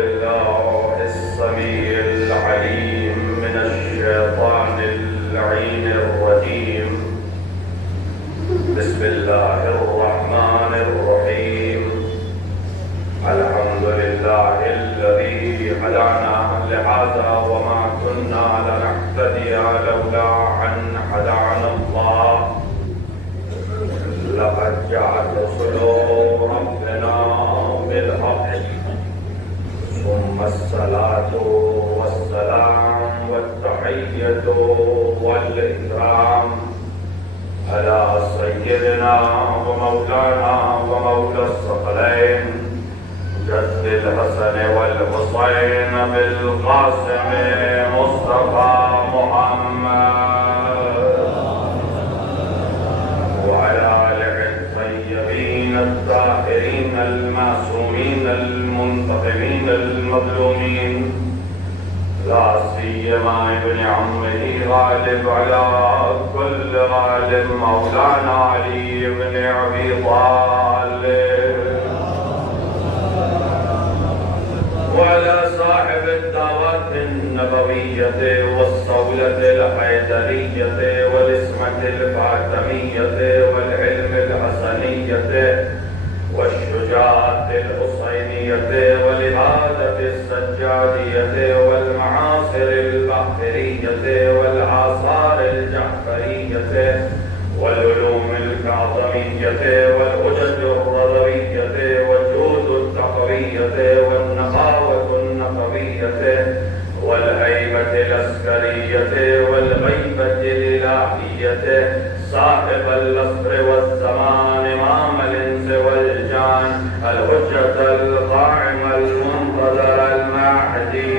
بالله السميع العليم من الشيطان اللعين الرجيم. بسم الله الرحمن الرحيم. الحمد لله الذي هدانا لهذا وما كنا لنهتدي لولا أن هدانا الله. لقد جاءت رسل ربنا بالحق ثم الصلاة والسلام والتحية والإكرام على سيدنا ومولانا ومولى الثقلين جد الحسن والحسين بالقاسم مصطفى محمد وعلى آله الطيبين الطاهرين المعصومين المنتقمين المظلومين، لا سيما ابن عمه غالب على كل غالب مولانا علي بن أبي طالب، وعلى صاحب الدعوة النبوية والصولة الحيدرية والاسمة الفاطمية والعلم الحسنية والشجاعة الحسينية والإرادة السجادية والمعاصر البحرية والآثار الجعفرية والعلوم الكاظمية والحجج الرضوية والجود التقوية والنقاوة النقوية والهيبة العسكرية والغيبة الإلهية، صاحب العصر والزمان إمام الإنس والجان، الحجة القائمة المنتظر المهدي،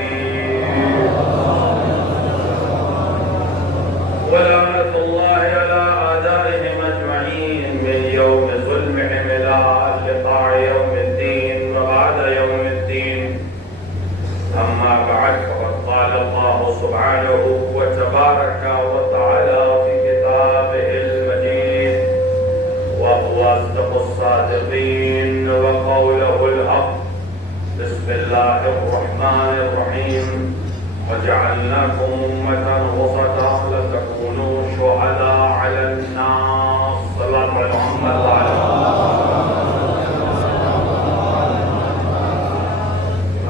ولعنة الله على أعدائهم أجمعين من يوم ظلمهم إلى لقاء يوم الدين وبعد يوم الدين. أما بعد، فقد قال الله سبحانه وتبارك وتعالى في كتابه المجيد وهو أصدق الصادقين وقوله الحق. بسم الله الرحمن الرحيم. وجعلناكم أمة وسطا لتكونوا شهداء على الناس. صلى الله عليه محمد وعلى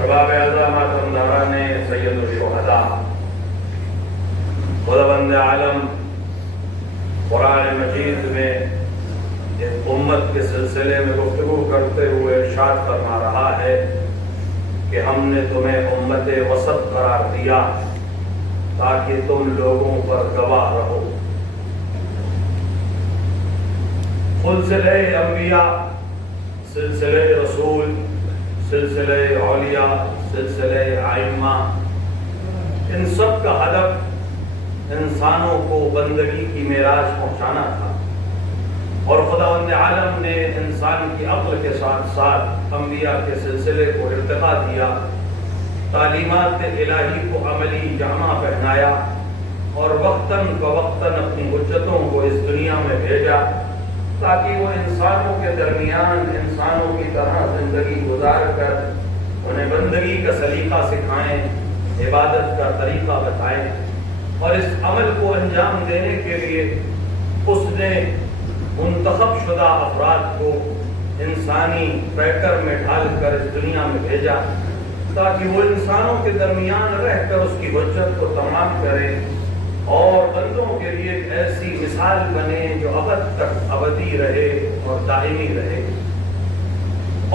ارباب عظمت اندران سید الشہداء. خداوند عالم قرآن مجید میں ایک امت کے سلسلے میں گفتگو کرتے ہوئے ارشاد فرما رہا ہے کہ ہم نے تمہیں امت وسط قرار دیا تاکہ تم لوگوں پر گواہ رہو. سلسلہ انبیاء، سلسلہ رسول، سلسلہ اولیاء، سلسلہ ائمہ، ان سب کا ہدف انسانوں کو بندگی کی معراج پہنچانا تھا، اور خداوند عالم نے انسان کی عقل کے ساتھ ساتھ انبیاء کے سلسلے کو ارتقا دیا، تعلیمات الہی کو عملی جامہ پہنایا، اور وقتاً فوقتاً اپنی حجتوں کو اس دنیا میں بھیجا تاکہ وہ انسانوں کے درمیان انسانوں کی طرح زندگی گزار کر انہیں بندگی کا سلیقہ سکھائیں، عبادت کا طریقہ بتائیں. اور اس عمل کو انجام دینے کے لیے اس نے منتخب شدہ افراد کو انسانی پیکر میں ڈھال کر اس دنیا میں بھیجا تاکہ وہ انسانوں کے درمیان رہ کر اس کی حجت کو تمام کرے اور بندوں کے لیے ایک ایسی مثال بنے جو ابد تک ابدی رہے اور دائمی رہے.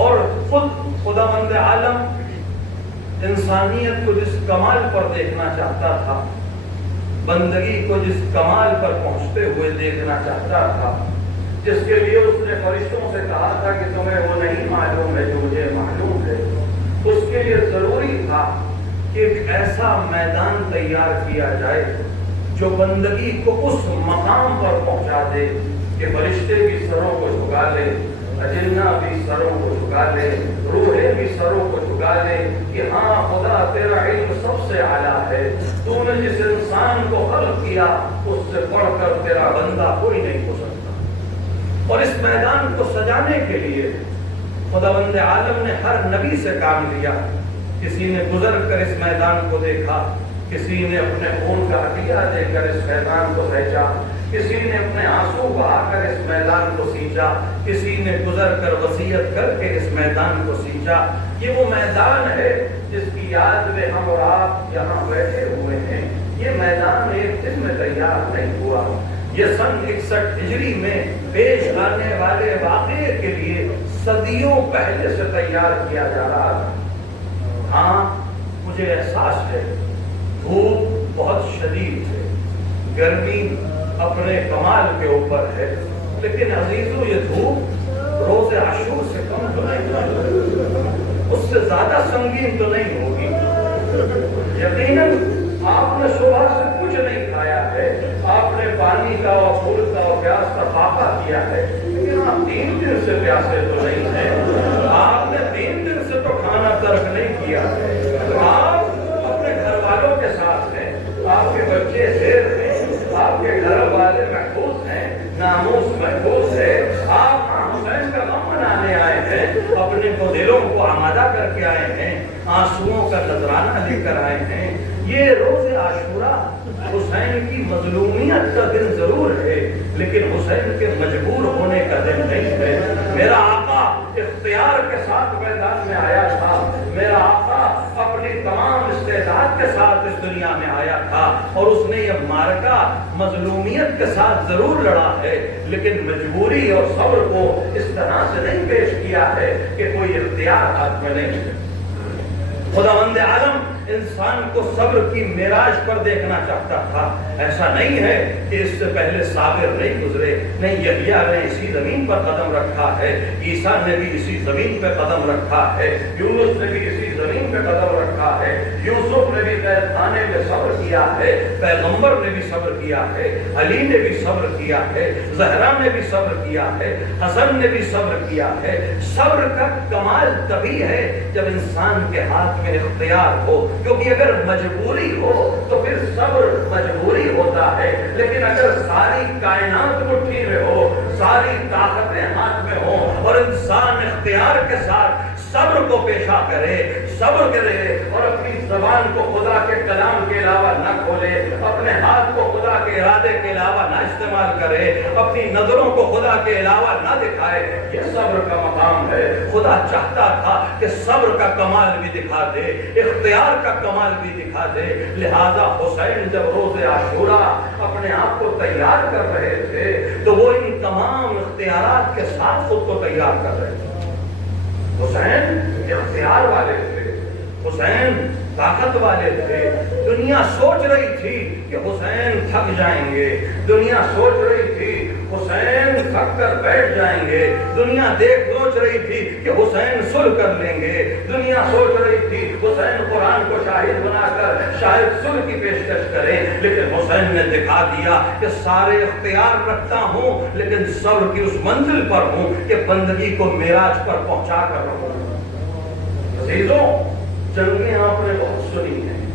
اور خود خداوند عالم انسانیت کو جس کمال پر دیکھنا چاہتا تھا، بندگی کو جس کمال پر پہنچتے ہوئے دیکھنا چاہتا تھا، جس کے لیے اس نے فرشتوں سے کہا تھا کہ تمہیں وہ نہیں معلوم ہے جو مجھے معلوم ہے، اس کے لیے ضروری تھا کہ ایک ایسا میدان تیار کیا جائے جو بندگی کو اس مقام پر پہنچا دے کہ فرشتے بھی سروں کو جھکا لے، اجنہ بھی سروں کو جھکا لے، روحیں بھی سروں کو جھکا لے کہ ہاں خدا تیرا علم سب سے اعلیٰ ہے، تو نے جس انسان کو خلق کیا اس سے بڑھ کر تیرا بندہ کوئی نہیں ہو سکتا. اور اس میدان کو سجانے کے لیے خداوند عالم نے ہر نبی سے کام لیا کسی نے گزر کر اس میدان کو دیکھا، کسی نے اپنے خون کا عطیہ دے کر اس میدان کو سینچا، کسی نے اپنے آنسو بہا کر اس میدان کو سینچا، کسی نے گزر کر وصیت کر کے اس میدان کو سینچا۔ یہ وہ میدان ہے جس کی یاد میں ہم اور آپ یہاں بیٹھے ہوئے ہیں۔ یہ میدان ایک دن میں تیار نہیں ہوا، یہ سن 61 ہجری میں پیش آنے والے واقعے کے لیے صدیوں پہلے سے تیار کیا جا رہا تھا۔ ہاں مجھے احساس ہے دھوپ بہت شدید ہے، گرمی اپنے کمال کے اوپر ہے، لیکن عزیزو یہ دھوپ روز عاشور سے کم تو نہیں ہوگی، اس سے زیادہ سنگین تو نہیں ہوگی۔ یقیناً آپ نے صبح سے کچھ نہیں کھایا ہے، آپ نے پانی کا اور پھول کا اور پیاس کا فاقہ کیا ہے، لیکن آپ 3 دن سے پیاسے تو نہیں ہیں، آپ نے 3 دن سے تو کھانا ترک نہیں کیا ہے۔ آپ اپنے گھر والوں کے ساتھ ہیں، آپ کے بچے زیر ہیں، آپ کے گھر والے محفوظ ہیں، ناموس محفوظ ہے، آپ حسین کا غم منانے آئے ہیں، اپنے کو دلوں کو آمادہ کر کے آئے ہیں، آنسوؤں کا نذرانہ لے کر آئے ہیں۔ یہ روز عاشورہ حسین کی مظلومیت کا دن ضرور ہے، لیکن حسین کے مجبور ہونے کا دن نہیں ہے۔ میرا آقا اختیار کے ساتھ میدان میں آیا تھا، میرا آقا اپنی تمام استعداد کے ساتھ اس دنیا میں آیا تھا، اور اس نے یہ معرکہ مظلومیت کے ساتھ ضرور لڑا ہے، لیکن مجبوری اور صبر کو اس طرح سے نہیں پیش کیا ہے کہ کوئی اختیار ہاتھ میں نہیں ہے۔ خداوند عالم انسان کو صبر کی معراج پر دیکھنا چاہتا تھا۔ ایسا نہیں ہے کہ اس سے پہلے صابر نہیں گزرے، نہیں یحییٰ نے اسی زمین پر قدم رکھا ہے، عیسیٰ نے بھی اسی زمین پہ قدم رکھا ہے، یونس نے بھی اسی زمین پہ قدم رکھا ہے، یوسف نے بھی قید خانے میں صبر کیا ہے، پیغمبر نے بھی صبر کیا ہے، علی نے بھی صبر کیا ہے، زہرا نے بھی صبر کیا ہے، حسن نے بھی صبر کیا ہے۔ صبر کا کمال تبھی ہے جب انسان کے ہاتھ میں اختیار ہو، کیونکہ اگر مجبوری ہو تو پھر صبر مجبوری ہوتا ہے، لیکن اگر ساری کائنات مٹھی میں ہو، ساری طاقتیں ہاتھ میں ہوں اور انسان اختیار کے ساتھ صبر کو پیشہ کرے، صبر کرے اور اپنی زبان کو خدا کے کلام کے علاوہ نہ کھولے، اپنے ہاتھ کو خدا کے ارادے کے علاوہ نہ استعمال کرے، اپنی نظروں کو خدا کے علاوہ نہ دکھائے، یہ صبر کا مقام ہے۔ خدا چاہتا تھا کہ صبر کا کمال بھی دکھا دے، اختیار کا کمال بھی دکھا دے، لہذا حسین جب روز عاشورہ اپنے آپ کو تیار کر رہے تھے تو وہ ان تمام اختیارات کے ساتھ خود کو تیار کر رہے تھے۔ حسین اختیار والے تھے، حسین طاقت والے تھے۔ دنیا سوچ رہی تھی کہ حسین تھک جائیں گے، دنیا سوچ رہی تھی حسین تھک کر بیٹھ جائیں گے، دنیا سوچ رہی تھی کہ حسین صلح کر لیں گے، دنیا سوچ رہی تھی حسین قرآن کو شاہد بنا کر شاید صلح کی پیشکش کریں، لیکن حسین نے دکھا دیا کہ سارے اختیار رکھتا ہوں لیکن صبر کی اس منزل پر ہوں کہ بندگی کو معراج پر پہنچا کر رہوں۔ عزیزوں، جنگیں آپ نے بہت سنی ہیں،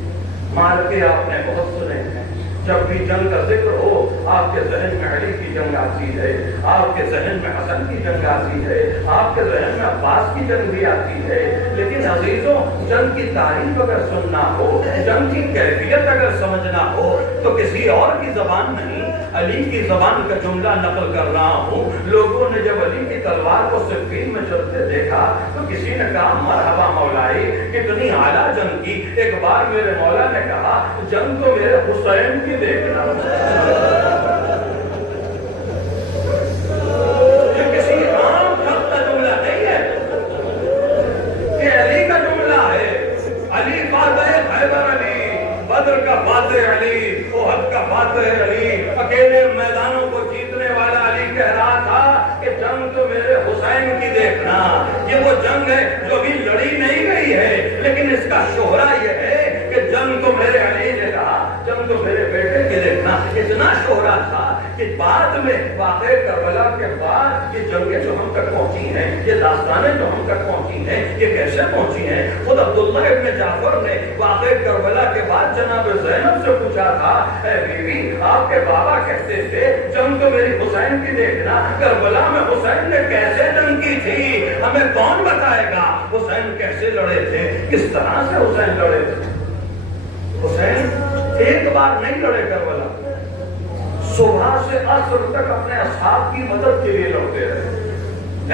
معرکے آپ نے بہت سنے ہیں۔ جب بھی جنگ کا ذکر ہو آپ کے ذہن میں علی کی جنگ آتی ہے، آپ کے ذہن میں حسن کی جنگ آتی ہے، آپ کے ذہن میں عباس کی جنگ بھی آتی ہے، لیکن عزیزوں جنگ کی تعریف اگر سننا ہو، جنگ کی کیفیت اگر سمجھنا ہو تو کسی اور کی زبان نہیں، علی کی زبان کا جملہ نقل کر رہا ہوں۔ لوگوں نے جب علی کی تلوار کو صفین میں چلتے دیکھا تو کسی نے کہا مرحبا مولائی، کتنی اعلیٰ جنگ کی۔ ایک بار میرے مولا نے کہا جنگ تو میرے حسین کی دیکھنا، یہ کسی عام شخص کا جملہ نہیں ہے، یہ علی کا جملہ ہے۔ علی فاتح خیبر علی، بدر کا فاتح علی، احد کا فاتح علی، اکیلے میدانوں کو جیتنے والا علی کہہ رہا تھا کہ جنگ تو میرے حسین کی دیکھنا۔ یہ وہ جنگ ہے جو ابھی لڑی نہیں گئی ہے، لیکن اس کا شہرہ یہ ہے کہ جنگ تو میرے علی نے کہا، جنگ تو میرے بیٹے کی دیکھنا۔ اتنا شہرہ تھا کہ کہ بعد میں واقع کربلا کے بعد یہ جنگیں جو ہم تک پہنچی ہیں، یہ داستانیں جو ہم تک پہنچی ہیں، یہ کیسے پہنچی ہیں؟ خود عبداللہ ابن جعفر نے واقع کربلا کے بعد جناب زینب سے پوچھا تھا، اے بیوی آپ کے بابا کہتے تھے جنگ تو میری حسین کی دیکھنا، کربلا میں حسین نے کیسے جنگ کی تھی ہمیں کون بتائے گا؟ حسین کیسے لڑے تھے، کس طرح سے حسین لڑے تھے؟ حسین ایک بار نہیں لڑے کربلا، صبح سے عصر تک اپنے اصحاب کی مدد کے لیے لڑتے رہے۔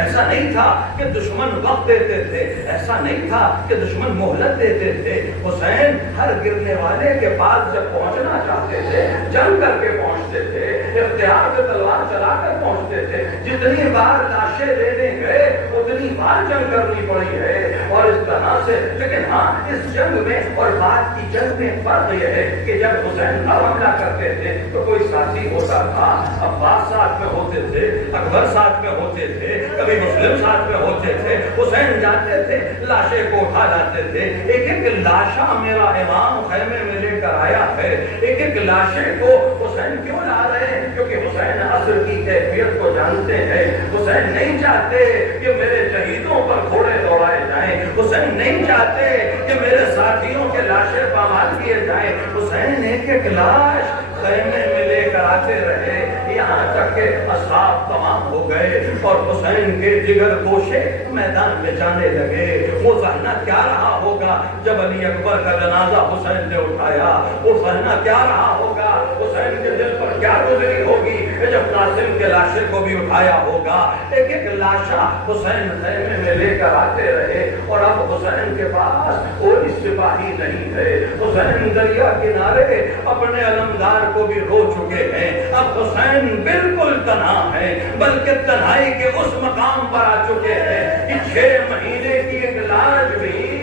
ایسا نہیں تھا کہ دشمن وقت دیتے تھے، ایسا نہیں تھا کہ دشمن مہلت دیتے تھے۔ حسین ہر گرنے والے کے پاس جب پہنچنا چاہتے تھے جنگ کر کے پہنچتے تھے، اختیار سے تلوار چلا کر پہنچتے تھے۔ جتنی بار لاشیں لینے گئے اتنی بار جنگ کرنی پڑی ہے، اور اس طرح سے۔ لیکن ہاں اس جنگ میں اور بعد کی جنگ میں فرق یہ ہے کہ جب حسین نہ حملہ کرتے تھے تو کوئی ساتھی ہوتا تھا، عباس ساتھ میں ہوتے تھے، اکبر ساتھ میں ہوتے تھے، کبھی مسلم ساتھ میں ہوتے تھے۔ حسین جاتے تھے، لاشیں کو اٹھا جاتے تھے۔ ایک ایک لاشا میرا امام خیمے میں لے کر آیا ہے۔ ایک ایک لاشیں کو حسین کیوں لا رہے ہیں؟ کیونکہ حسین عصر کی کیفیت کو جانتے ہیں۔ حسین نہیں چاہتے کہ میرے شہیدوں پر گھوڑے دوڑائے جائیں، حسین نہیں چاہتے کہ میرے ساتھیوں کے لاشیں پامال کیے جائیں۔ حسین ایک ایک لاش خیمے میں لے کر آتے رہے، یہاں تک کہ اصحاب تمام ہو گئے اور حسین کے جگر گوشے میدان میں جانے لگے۔ وہ ذہنہ کیا رہا ہوگا جب علی اکبر کا جنازہ حسین نے اٹھایا؟ وہ ذہنہ کیا رہا ہوگا؟ حسین کے دل پر کیا گزری ہوگی جب قاسم کے لاشے کو بھی اٹھایا ہوگا؟ ایک ایک لاشا حسین خیمے میں لے کر آتے رہے، اور اب حسین کے پاس کوئی سپاہی نہیں ہے۔ حسین دریا کنارے اپنے علمدار کو بھی رو چکے ہیں۔ اب حسین بالکل تنہا ہے، بلکہ تنہائی کے اس مقام پر آ چکے ہیں کہ 6 مہینے کی ایک لاش بھی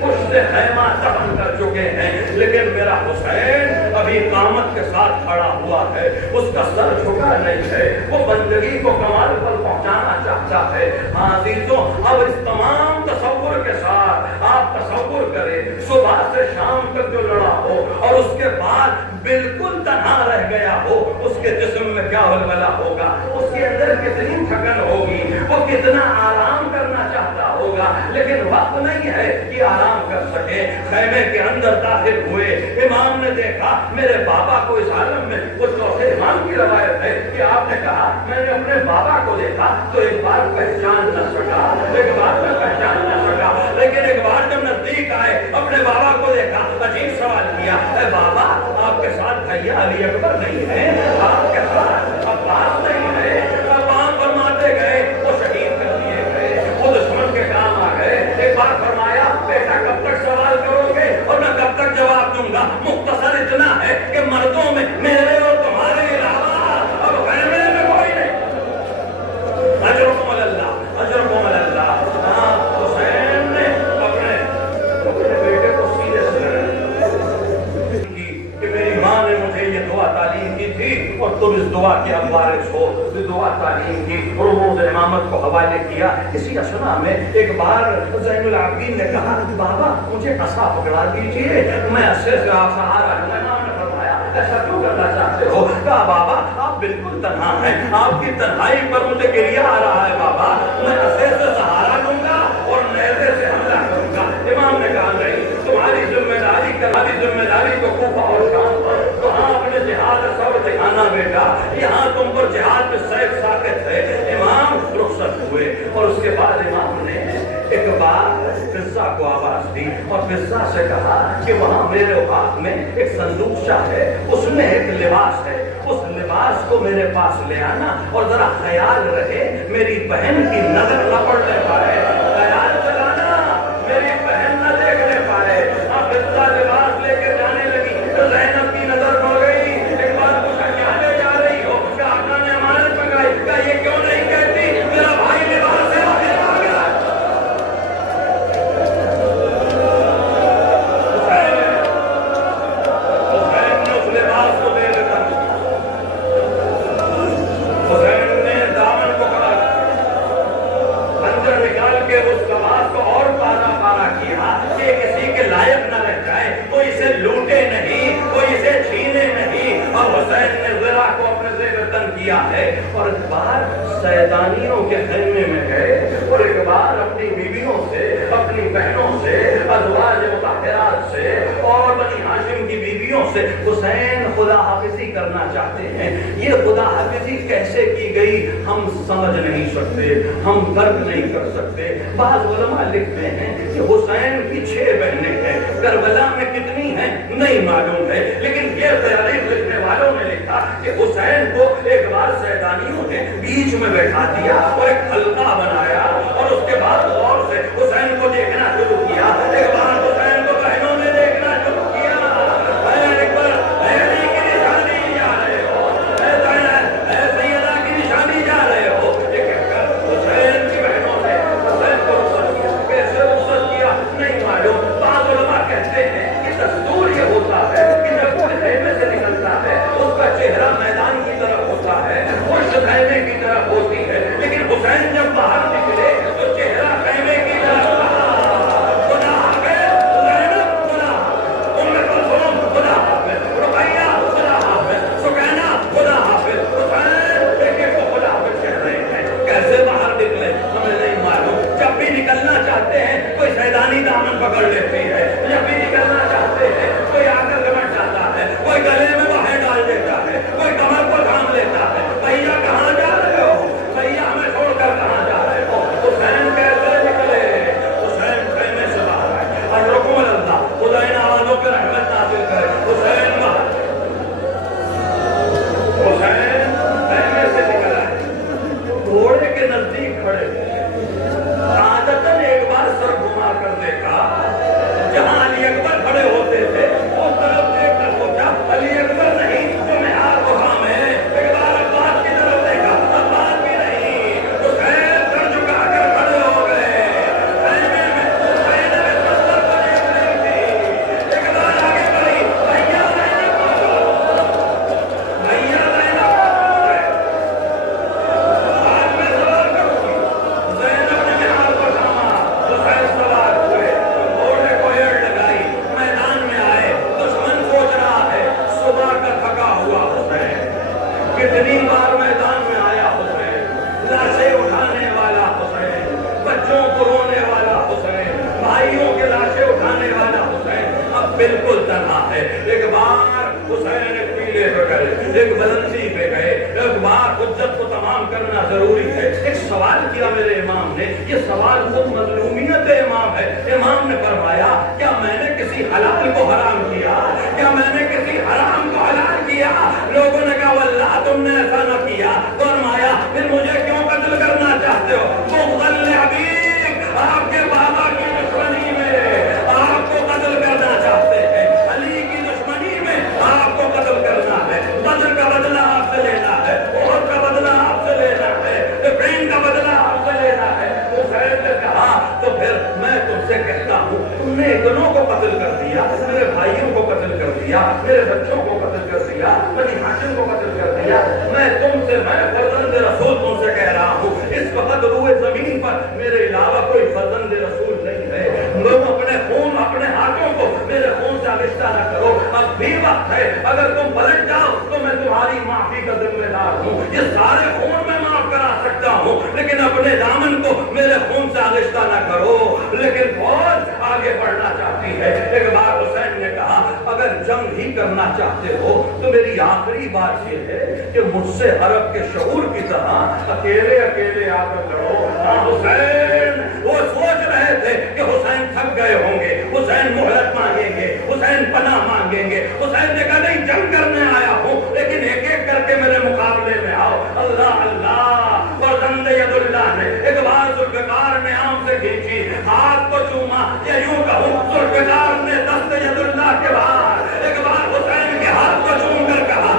پشت خیمہ دفن کر چکے ہیں، لیکن میرا حسین ابھی قامت کے ساتھ کھڑا ہوا ہے، اس کا سر جھکا نہیں ہے، وہ بندگی کو کمال پر پہنچانا چاہتا ہے۔ ہاں عزیزوں، اب اس تمام تصور کے ساتھ آپ تصور کریں صبح سے شام تک جو لڑا ہو اور اس کے بعد بالکل تنہا رہ گیا ہو، اس کے جسم میں کیا ولولہ ہوگا، اس کے اندر کتنی تھکن ہوگی، وہ کتنا آرام کرنا چاہتا ہوگا، لیکن وقت نہیں ہے کہ آرام کر سکے۔ خیمے کے اندر داخل ہوئے، امام نے دیکھا میرے بابا کو اس عالم میں، وہ چوتھے امام کی روایت ہے کہ آپ نے کہا میں نے اپنے بابا کو دیکھا تو ایک بار پہچان نہ سکا، ایک بار میں پہچان نہ سکا، لیکن ایک بار جب نزدیک آئے اپنے بابا کو دیکھا، عجیب سوال کیا، اے بابا آپ کے ساتھ بھیا علی اکبر نہیں ہے، آپ کے ساتھ عباس نہیں ہے؟ آپ فرماتے گئے وہ شہید کر دیے گئے، وہ دشمن کے کام آ گئے۔ ایک بار فرمایا بیٹا کب تک سوال کرو گے اور میں کب تک جواب دوں گا؟ مختصر اتنا ہے کہ مردوں میں میرے اور تمہارے علاوہ اب خیمے میں کوئی نہیں۔ اجرکم اللہ، اجرکم اللہ۔ حسین نے اپنے بیٹے کو سینے سے کہ میری ماں نے مجھے یہ دعا تعلیم کی تھی اور تم اس دعا کے اب وارث ہو۔ یہ دعا تعلیم کی، رموز امامت کو حوالے کیا۔ اسی اسنا میں ایک بار زین العابدین نے کہا بابا مجھے عصا پکڑا دیجیے، میں عصے سے سہارا ہوں۔ امام نے فرمایا ایسا کیوں کرنا چاہتے ہو؟ کہا بابا آپ بالکل تنہا ہیں، آپ کی تنہائی پر مجھے گریہ آ رہا ہے بابا، میں عصے سے سہارا لوں گا اور نیزے سے حملہ کروں گا۔ امام نے کہا نہیں، تمہاری ذمہ داری کو کوفہ اور شام پر وہاں اپنے جہاد سور دکھانا بیٹا، یہاں تم پر جہاد میں سیف ساقط ہے۔ امام رخصت ہوئے اور اس کے بعد امام نے ایک بار فضہ کو آواز دی اور فضہ سے کہا کہ وہاں میرے اوقات میں ایک صندوقچہ ہے، اس میں ایک لباس ہے، اس لباس کو میرے پاس لے آنا اور ذرا خیال رہے میری بہن کی نظر نہ پڑنے پائے، خیال چلانا میری بہن نہ دیکھنے پائے۔ اب فضہ لباس لے کے جانے لگی تو زینب کی نظر پڑ گئی۔ ایک بار پوچھا کیا لے جا رہی ہو؟ کہ آقا نے امانت پکڑائی۔ کہا یہ کیوں نہیں کہتی میرا بھائی لباس ہے آ گیا۔ حسین نے اس لباس کو دے دیتا، حسین نے دامن کو پکڑا، خنجر نکال کے اس لباس کو اور پارا پارا کیا۔ کیا ہے، اور ایک بار سیدانیوں کے خیمے میں گئے اور ایک بار اپنی بیویوں سے، اپنی بہنوں سے، ازواج مطہرات سے اور بنی ہاشم کی بیویوں سے حسین خدا حافظی کرنا چاہتے ہیں۔ یہ خدا حافظی کیسے کی گئی ہم سمجھ نہیں سکتے، ہم درک نہیں کر سکتے۔ بعض علماء لکھتے ہیں کہ حسین کی 6 بہنیں ہیں، کربلا میں کتنی ہیں نہیں معلوم ہے، لیکن یہ تاریخ لکھنے والوں نے لکھا کہ حسین کو ایک بار سیدانیوں نے بیچ میں بیٹھا دیا اور ایک حلقہ بنایا اور اس کے بعد غور سے حسین کو دیکھنا شروع کیا۔ ایک بار حسین کو بہنوں نے دیکھنا شروع کیا، ایک بار علی کی نشانی جا رہے ہو، سیدہ کی نشانی جا رہے ہو، لیکن حسین کی بہنوں نے حسین کو رخصت کیا۔ کیسے رخصت کیا نہیں معلوم۔ بعض علماء کہتے ہیں کہ دستور یہ ہوتا ہے کہ جب وہ خیمے سے نکلتا ہے اس کا چہرہ میدان کی طرف ہوتا ہے، پشت خیمے کی طرف ہوتی ہے، لیکن حسین جب باہر نکلے تو چہرہ خیمے کی طرف رہا۔ خدا حافظ زینب، خدا حافظ ام کلثوم، خدا حافظ رقیہ، خدا حافظ سکینہ، خدا حافظ حسین، ایک ایک کو خدا حافظ کہہ رہے ہیں۔ کیسے باہر نکلے ہمیں نہیں معلوم۔ جب بھی نکلنا چاہتے ہیں کوئی سیدانی دامن پکڑ لیتی ہے، جب بھی نکلنا چاہتے ہیں کوئی آ کر لپٹ جاتا ہے، کوئی گلے میں باہیں ڈال دیتا ہے، کوئی کمر کو تھام لیتا ہے۔ بھیا کہاں جا رہے ہو؟ بھیا ہمیں چھوڑ کر کہاں جا رہے ہو؟ حسین کیسے نکلے؟ حسین خیمے سے باہر آئے اور رکوع اللہ خدا ان آوازوں پہ رحمت نازل کرے۔ حسین باہر، حسین خیمے سے نکل آئے، گھوڑے کے نزدیک کھڑے عادتاً ایک بار سر گھما کر دیکھا، جہاں علی اکبر کھڑے ہوتے تھے اس طرف دیکھ کر سوچا علی اکبر نہیں جو محراب وہاں میں ہے۔ ایک بار عباس کی طرف دیکھا، عباس بھی نہیں۔ حسین سر جھکا کر کھڑے ہو گئے خیمے میں، خیمے میں پتھر کو دیکھ رہی تھی۔ ایک بار آگے بڑھی، بھیا زینب بھیا زینب آج میں سوال کروں گی۔ زینب نے محراب کو تھاما، حسین سوال ہوئے، گھوڑے کو ایڑ لگائی، میدان میں آئے۔ دشمن سوچ رہا ہے صبح کا تھکا ہوا حسین کتنی بار میدان میں آیا، حسین لاشیں اٹھانے والا حسین، بچوں کو رونے والا حسین، بھائیوں کے لاشیں اٹھانے والا حسین اب بالکل تنہا ہے۔ ایک بار حسین ایک پیلے پہ گئے، ایک بلندی پہ گئے، ایک بار حجت کو تمام کرنا ضروری ہے۔ ایک سوال کیا میرے امام نے، یہ سوال خود مظلومیت امام ہے۔ امام نے فرمایا کیا میں نے کسی حلال کو حرام کیا؟ کیا میں نے کسی حرام کو حلال کیا؟ لوگوں نے کہا واللہ تم نے ایسا نہ کیا۔ فرمایا پھر مجھے کیوں قتل کرنا چاہتے ہو؟ مغل ابیک، آپ کے بابا کی دشمنی میں آپ کو قتل کرنا چاہتے ہیں، علی کی دشمنی میں آپ کو قتل کرنا ہے، بدر کا بدلہ آپ سے لینا ہے، احد کا بدلہ آپ سے لینا ہے، حنین کا بدلہ آپ سے لینا ہے۔ حسین نے کہا تو پھر میں تم سے کہتا ہوں تم نے اتنوں کو قتل کر دیا، میرے بھائیوں کو قتل کر دیا، میرے بچوں کو قتل کر دیا، بنی ہاشم کو قتل کر دیا، میں فرزند رسول تم سے کہہ رہا ہوں اس وقت روئے زمین پر میرے علاوہ کوئی فرزند رسول نہیں ہے۔ تم اپنے خون، اپنے ہاتھوں کو میرے خون سے آغشتہ نہ کرو، اب بھی وقت ہے، اگر تم پلٹ جاؤ تو میں تمہاری معافی کا ذمہ دار ہوں۔ یہ سارے خون میں معاف کرا سکتا ہوں لیکن اپنے دامن کو میرے خون سے آغشتہ نہ کرو۔ لیکن فوج آگے بڑھنا چاہتی ہے۔ ایک بار حسین نے کہا اگر جنگ ہی کرنا چاہتے ہو تو میری آخری بات یہ ہے کہ مجھ سے عرب کے شعور کی طرح اکیلے اکیلے آ کر لڑو۔ حسین وہ سوچ رہے تھے کہ حسین تھک گئے ہوں گے، حسین مہلت مانگیں گے، حسین پناہ مانگیں گے۔ حسین نے کہا نہیں، جنگ کرنے آیا ہوں لیکن ایک ایک کر کے میرے مقابلے میں آؤ۔ اللہ اللہ، فرزند ید اللہ نے ایک بار ذوالفقار نے آنکھ سے کھینچی، ہاتھ کو چوما، یا یوں کہوں ذوالفقار نے دست ید اللہ کے باہر ایک بار حسین کے ہاتھ کو چوم کر کہا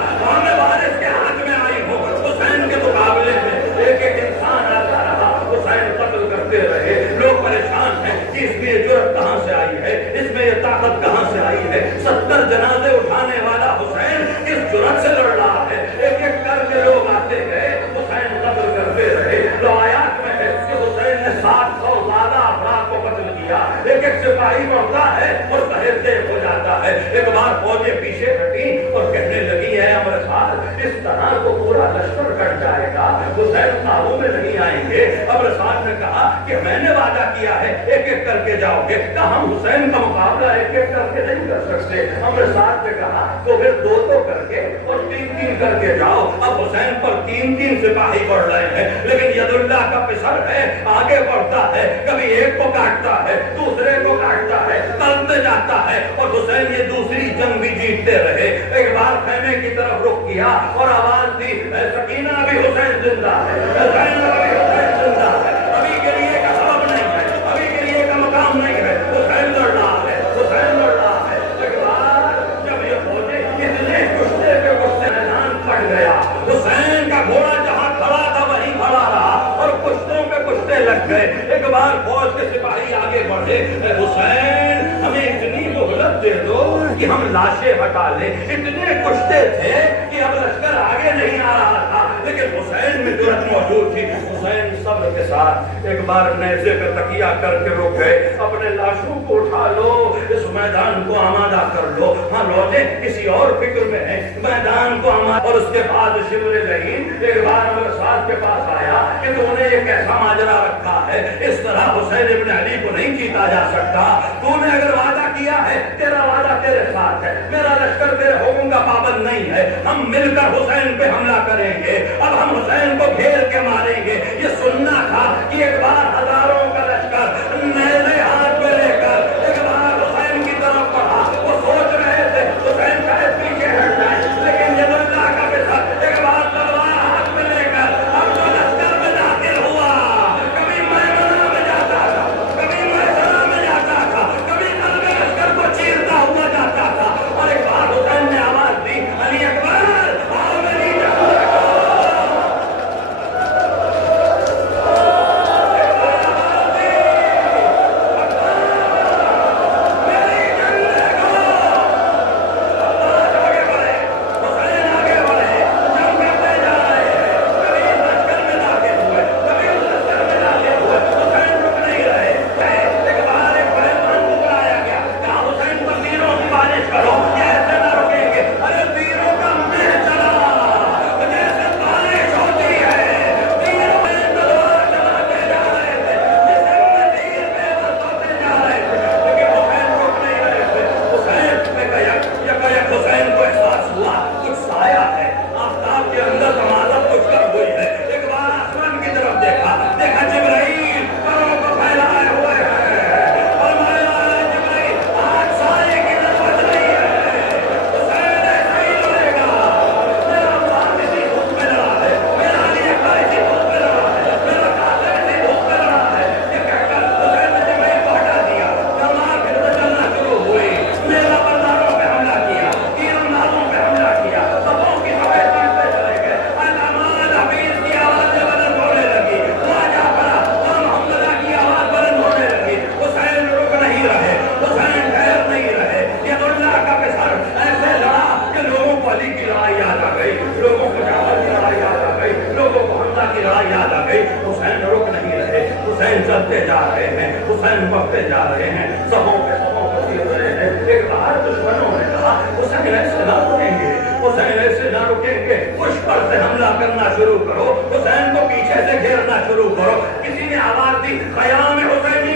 میں وارث کے ہاتھ میں آئی ہوں۔ حسین کے مقابلے میں ایک ایک انسان آتا رہا، حسین قتل کرتے رہے۔ لوگ پریشان ہیں کہ اس میں یہ جرأت کہاں سے آئی ہے، اس میں یہ طاقت کہاں سے آئی ہے۔ 70 جنازے اٹھانے والا حسین کس جرأت سے لڑ رہا ہے؟ ایک ایک کر کے لوگ آتے گئے، حسین قتل کرتے رہے۔ روایات میں ہے کہ حسین نے 700 زیادہ افراد کو قتل کیا۔ ایک ایک سپاہی مرتا ہے اور تہذیب ہو جاتا ہے۔ ایک بار فوجیں پیچھے ہٹی اور کہنے لگی ہے امر ساز اس طرح کو پورا لشکر کٹ جائے گا، حسین قابو میں نہیں آئیں گے۔ امر ساز نے کہا کہ میں نے وعدہ کیا ہے ایک ایک کر کے جاؤ گے، کہ ہم حسین کا مقابلہ ایک ایک کر کے نہیں کر سکتے۔ امر ساز نے کہا تو پھر دو دو کر کے اور تین تین کر کے جاؤ۔ اب حسین پر تین تین سپاہی بڑھ رہے ہیں، لیکن ید اللہ کا پسر ہے، آگے بڑھتا ہے، کبھی ایک کو کاٹتا ہے، دوسرے کو کاٹتا ہے، تلتے جاتا ہے، اور حسین یہ دوسری جنگ بھی جیتتے رہے۔ ایک بار خیمے کی طرف رخ کیا اور آواز دی، اے سکینہ ابھی حسین زندہ ہے، حسین ابھی حسین زندہ ہے، ابھی کے لیے کا سبب نہیں ہے، ابھی کے لیے کا مقام نہیں ہے، حسین لڑ رہا ہے، حسین لڑ رہا ہے۔ ایک بار جب یہ فوجی اتنے کشتے پہ کشتے میدان پڑ گیا، حسین کا گھوڑا جہاں کھڑا تھا وہیں کھڑا رہا اور کشتوں پہ کشتے لگ گئے۔ ایک بار فوج کے سپاہی آگے بڑھے، اے حسین ہمیں اتنی مہلت دے دو کہ ہم لاشیں ہٹا لیں۔ اتنے کشتے تھے کہ اب لشکر آگے نہیں آ رہا تھا، لیکن حسین میں جرأت موجود تھی۔ حسین صبر کے ساتھ ایک بار نیزے پہ تکیہ کر کے رک گئے، اپنے لاشوں کو اٹھا لو، اس میدان کو آمادہ کر لو، ہاں لوٹے کسی اور فکر میں ہے، میدان کو آمادہ۔ اور اس کے بعد شبر لعین ایک بار امر ساز کے پاس آیا کہ تو نے یہ کیسا ماجرا رکھا ہے، اس طرح حسین ابن علی کو نہیں جیتا جا سکتا، تو نے اگر وعدہ کیا ہے تیرا وعدہ تیرے ساتھ ہے، میرا لشکر تیرے حکم کا پابند نہیں ہے، ہم مل کر حسین پہ حملہ کریں گے، اب ہم حسین کو گھیر کے ماریں گے۔ یہ سننا تھا کہ ایک بار ہزاروں کا لشکر نیزے ہاتھ میں لے کر ایک بار حسین کی طرف بڑھا، وہ سوچ رہے تھے حسین شاید پیچھے ہٹ جائے، لیکن ید اللہ کا پسر ایک بار تلوار ہاتھ میں لے کر اب جو لشکر میں داخل ہوا، کبھی میمنہ میں جاتا تھا، کبھی میسرہ میں جاتا تھا، کبھی قلب لشکر کو چیرتا ہوا جاتا تھا، اور ایک بار حسین نے آواز دی، علی اکبر آؤ میری جان چلتے جا رہے ہیں، حسین بڑھتے جا رہے ہیں، سبوں پہ پھر رہے ہیں۔ ایک بار دشمنوں نے کہا حسین ایسے نہ رکیں گے، حسین ایسے نہ رکیں گے، پشت پر سے حملہ کرنا شروع کرو، حسین کو پیچھے سے گھیرنا شروع کرو۔ کسی نے آواز دی قیام حسینی